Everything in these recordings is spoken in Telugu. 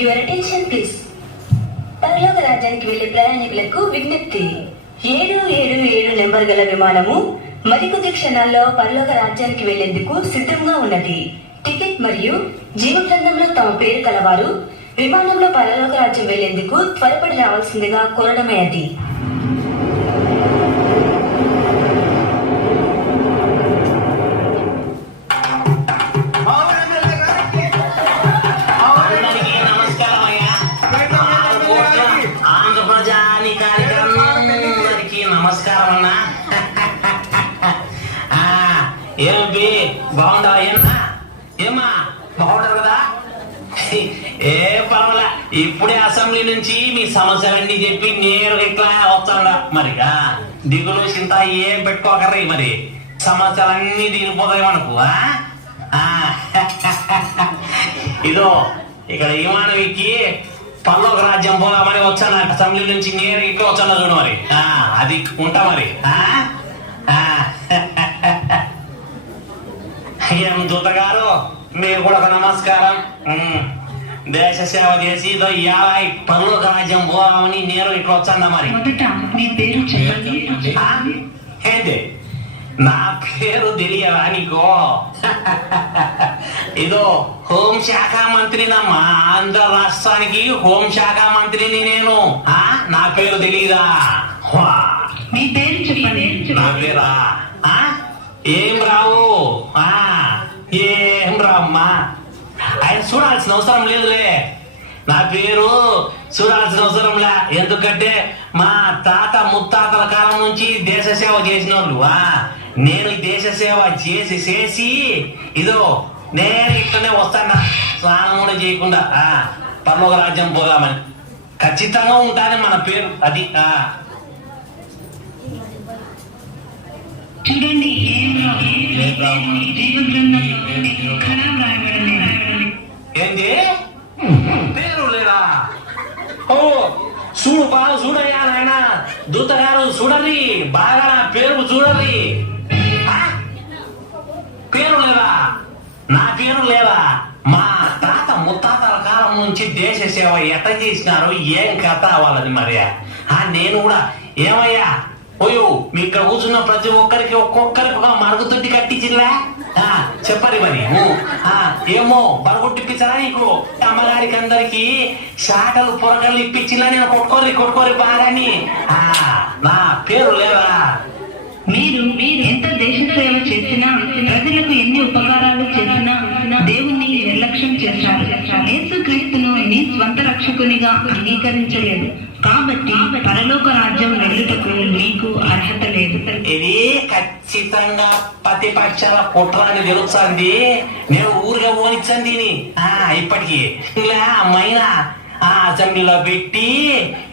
Your attention please. పరలోక రాజ్యానికి వెళ్లే ప్రయాణికులకు విజ్ఞప్తి. 777 నెంబర్ గల విమానము మరికొద్ది క్షణాల్లో పరలోక రాజ్యానికి వెళ్లేందుకు సిద్ధంగా ఉన్నది. టికెట్ మరియు జీవగ్రంథంలో తమ పేరు కలవారు విమానంలో పరలోక రాజ్యం వెళ్లేందుకు త్వరపడి రావాల్సిందిగా కోరడమైనది. నమస్కారం అన్నా. ఏమి బాగుండవా? ఏమా బాగుండదు కదా? ఏ పర్వాలే, ఇప్పుడే అసెంబ్లీ నుంచి మీ సమస్యలన్నీ చెప్పి నేను ఇట్లా వస్తాను. మరి దిగులు చింత ఏం పెట్టుకోకర్రీ, మరి సమస్యలన్నీ తీరిపోతాయి మనకు. ఇదో ఇక్కడ విమానం ఎక్కి పరలోక రాజ్యం పోదామని వచ్చాను. అసెంబ్లీ నుంచి నేను ఇట్లా వచ్చాను చూడు. మరి అది ఉంటా. మరి ఏం దూత గారు, మీరు కూడా ఒక నమస్కారం. దేశ సేవ చేసి ఇదో యాభై పరలోక రాజ్యం పోదామని నేను ఇట్లా వచ్చాను. మరి ఏంటి నా పేరు తెలియదా నీకో? ఇదో హోంశాఖ మంత్రినమ్మా, ఆంధ్ర రాష్ట్రానికి హోంశాఖ మంత్రిని నేను. నా పేరు తెలీదా? మీ పేరు చెప్పండి. నా పేరా ఏం రావు. ఏం రామ్మా, ఆయన చూడాల్సిన అవసరం లేదులే. నా పేరు చూడాల్సిన అవసరం లే. ఎందుకంటే మా తాత ముత్తాతల కాలం నుంచి దేశ సేవ చేసిన వాళ్ళు. నేను దేశ సేవ చేసి ఇదో నేను ఇక్కడనే వస్తాను, స్నానం కూడా చేయకుండా పరలోక రాజ్యం పోదామని. ఖచ్చితంగా ఉంటానే మన పేరు అది. చూడండి, ఏంటి పేరు లేదా? ఓ చూడు, బాగా చూడయ్యా నాయన దూత గారు, చూడండి బాగా నా పేరు చూడండి. పేరు లేదా? నా పేరు లేదా? మా తాత ముత్తాతల కాలం నుంచి దేశ సేవ ఎట్ట చేసినారు, ఏం కథ వాళ్ళది. మరి నేను కూడా ఏమయ్యా పోయో మీ ఇక్కడ కూర్చున్న ప్రతి ఒక్కరికి ఒక్కొక్కరికి ఒక మరుగుతొట్టి కట్టించిలా చెప్పండి. మరి ఏమో బరగొట్టిప్పించరా నీకు? అమ్మగారికి అందరికి శాటలు పొరగలు ఇప్పించిలా నేను కొట్టుకోరి బాగాని. నా పేరు లేదా? మీరు ఎంత దేశ సేవ చేసినా, ప్రజలకు ఎన్ని ఉపకారాలు చేసినా దేవుణ్ణి నిర్లక్ష్యం చేశారు. యేసుక్రీస్తును నీ స్వంత రక్షకునిగా అంగీకరించలేదు. కాబట్టి పరలోక రాజ్యం వెళ్ళుటకు మీకు అర్హత లేదు. ఇది ఖచ్చితంగా ప్రతిపక్షాల కుట్రాన్ని తెలుస్తుంది. నేను ఊరిగా ఓనిచ్చండి ఇప్పటికి ఇలా అమ్మాయినా అసెంబ్లీలో పెట్టి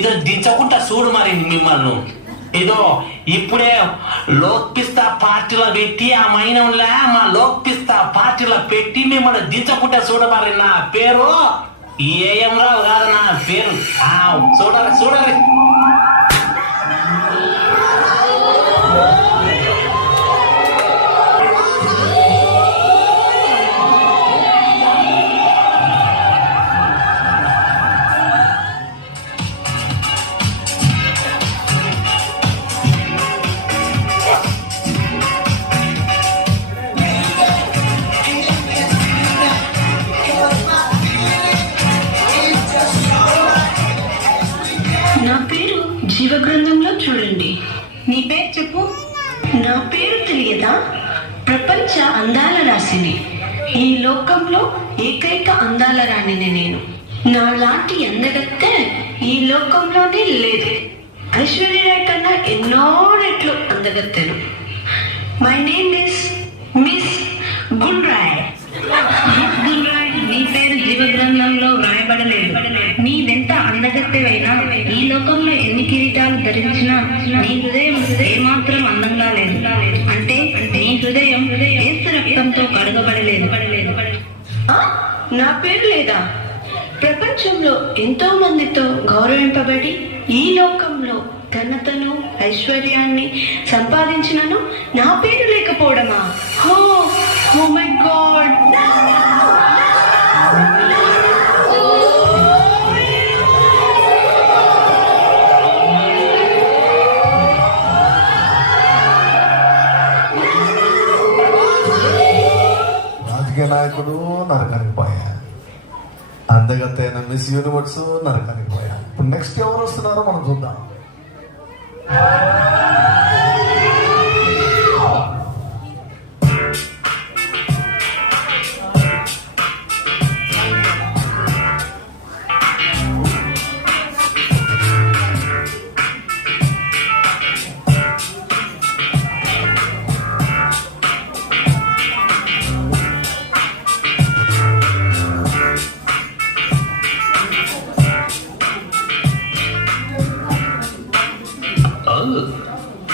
ఇదో దించకుండా చూడు. మరి మిమ్మల్ని ఇదో ఇప్పుడే లోక్పిస్తా పార్టీలో పెట్టి ఆ మైనంలా మా లోక్పిస్తా పార్టీలో పెట్టి మిమ్మల్ని దించకుండా చూడమని. నా పేరు ఏఎం రావు కాదు, నా పేరు చూడాలి. జీవగ్రంథంలో చూడండి. నీ పేరు చెప్పు. నా పేరు తెలియదా? ప్రపంచ అందాల రాశిని. ఈ లోకంలో ఏకైక అందాల రాణిని నేను. నా లాంటి అందగత్తె ఈ లోకంలోనే లేదు. ఐశ్వర్యరాయ్ కన్నా ఎన్నో రెట్లు అందగత్తెను. My name is miss Gundrai. నీ పేరు జీవగ్రంథంలో వ్రాయబడలేదు. నీవెంత అందగత్తెవైనా, ఈ లోకంలో ఎన్ని కిరీటాలు ధరించినా నీ హృదయం ఏమాత్రం అందంగా లేదు. అంటే నీ హృదయం యేసు రక్తంతో కడగబడలేదు. నా పేరు లేదా? ప్రపంచంలో ఎంతో మందితో గౌరవింపబడి ఈ లోకంలో ఘనతను ఐశ్వర్యాన్ని సంపాదించినను నా పేరు లేకపోవడమా? Oh my God! నాయకుడు నరకానికి పోయా, అందగత్తైన మిస్ యూనివర్స్ నరకానికి పోయా. ఇప్పుడు నెక్స్ట్ ఎవరు వస్తున్నారో మనం చూద్దాం.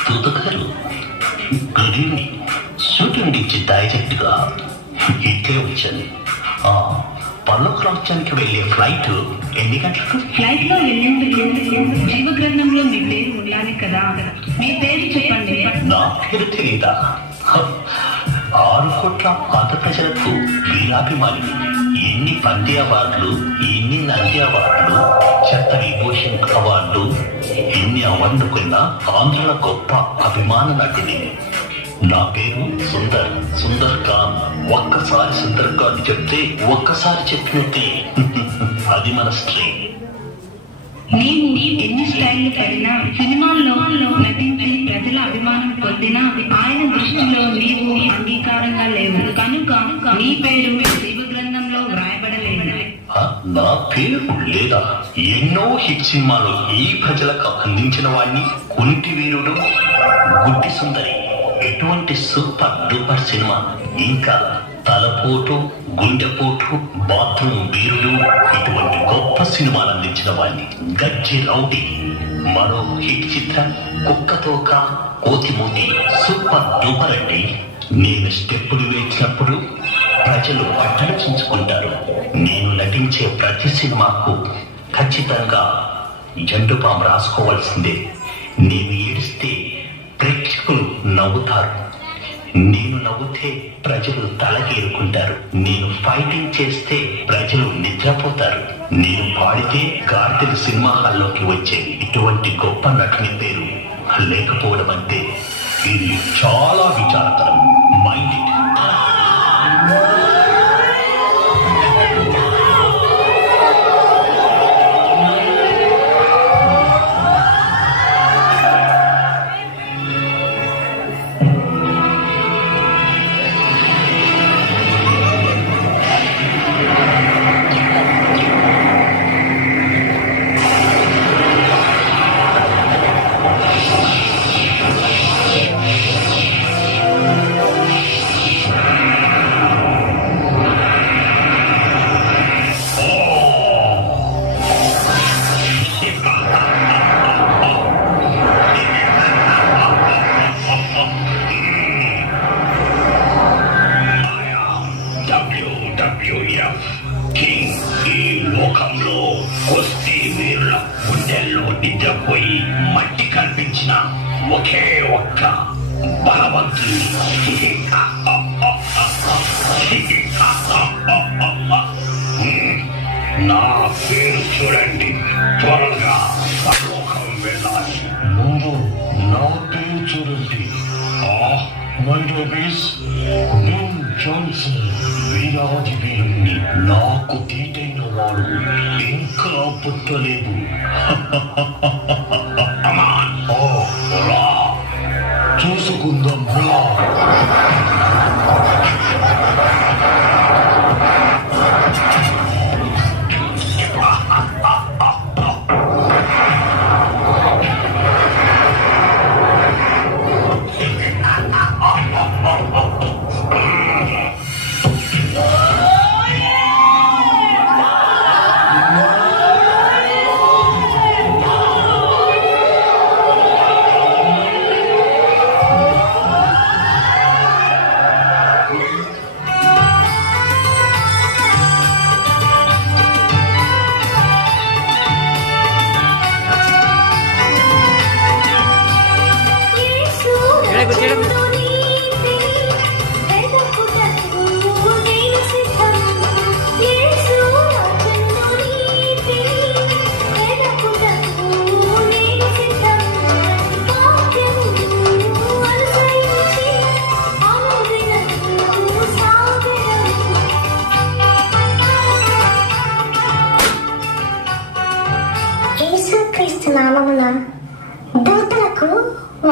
తూతగారు గదిని షూటింగ్ నుంచి డైరెక్ట్గా ఇట్లే వచ్చాను. పర్లోక రాజ్యానికి వెళ్ళే ఫ్లైట్ ఎన్ని గంటలకు? ఫ్లైట్ లో వెళ్ళేందుకు జీవగ్రంథంలో మీ పేరు ఉండాలి కదా, మీ పేరు చెప్పండి. నా పేరు తెలీదా? 6 కోట్ల పాత ప్రజలకు వీరాభిమాని. ఎన్ని పంది అవార్డులు, ఎన్ని నంది అవార్డులు, చెత్త విభూషణ్ అవార్డు, ఎన్ని అవార్డులు కొన్నా ఆంధ్రుల గొప్ప అభిమాన నటుని. నా పేరు సుందర్ ఖాన్. ఒక్కసారి సుందర్ ఖాన్ చెప్తే ఒక్కసారి చెప్పినట్టే. అది మన స్ట్రీమ్. నీవు ఎన్ని స్టైళ్లు పడినా, సినిమాల్లో నటించి ప్రజల అభిమానం పొందినా ఆయన దృష్టిలో నీవు అంగీకారంగా లేవు కనుక నీ పేరు జీవగ్రంథంలో వ్రాయబడలేదు. నా పేరు లేదా? ఎన్నో హిట్ సినిమాలు ఈ ప్రజలకు అందించిన వాడిని. కుంటి వీరుడు, గుడ్డి సుందరి, ఎటువంటి సూపర్ డూపర్ సినిమా, ఇంకా తలపోటు, గుండెపోటు, బాత్రూమ్ వీరుడు, ఇటువంటి గొప్ప సినిమాలు అందించిన వాడిని. గజ్జి రౌడీ, మరో హిట్ చిత్రం కుక్కతోక, కోతిమూతి, సూపర్ డూపర్ అండి. నేను స్టెప్పులు వేసినప్పుడు ప్రజలు అట్టలచించుకుంటారు. నేను నటించే ప్రతి సినిమాకు ఖచ్చితంగా జండుపాము రాసుకోవాల్సిందే. నేను ఏడిస్తే ప్రేక్షకులు నవ్వుతారు, నేను నవ్వుతే ప్రజలు తలకేరుకుంటారు. నేను ఫైటింగ్ చేస్తే ప్రజలు నిద్రపోతారు. నేను పాడితే గార్డెన్ సినిమా హాల్లోకి వచ్చే ఇటువంటి గొప్ప నటుని పేరు లేకపోవడం అంటే ఇది చాలా విచారకరం. Mind it. లోకంలో కుస్తీ వీరుల గుండెల్లో నిద్రపోయి మట్టి కల్పించిన ఒకే ఒక్క బలవంతుని. నా పేరు చూడండి, త్వరగా పరలోకం వెళ్ళాలి. ముందు నా పేరు చూడండి. My name is Doon Johnson. వీరాది వీరుణ్ణి. నాకు తీటైన వాడు ఇంకా పుట్టలేదు. చూసుకుందాం.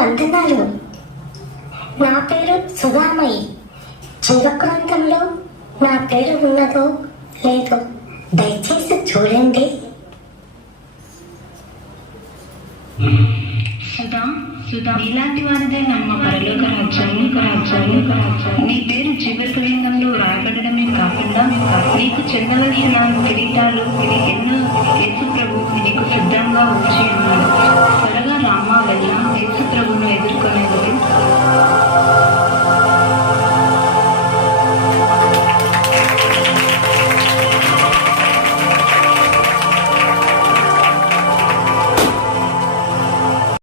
వందనాలు. నా పేరు సుధామయి. జీవగ్రంథంలో నా పేరు ఉన్నదో లేదో దయచేసి చూడండి. సుధా ఇలాంటి వారిదే నమ్మ పరలోక రాజ్యాలు. నీ పేరు జీవగ్రంథంలో రాయబడమే కాకుండా నీకు చెందవలసిన కిరీటాలు ఎన్నో యేసు ప్రభు నీకు సిద్ధంగా ఉంచి ఉన్నాడు. త్వరగా రామా వెళ్ళ యేసు ప్రభును ఎదుర్కొనేందుకు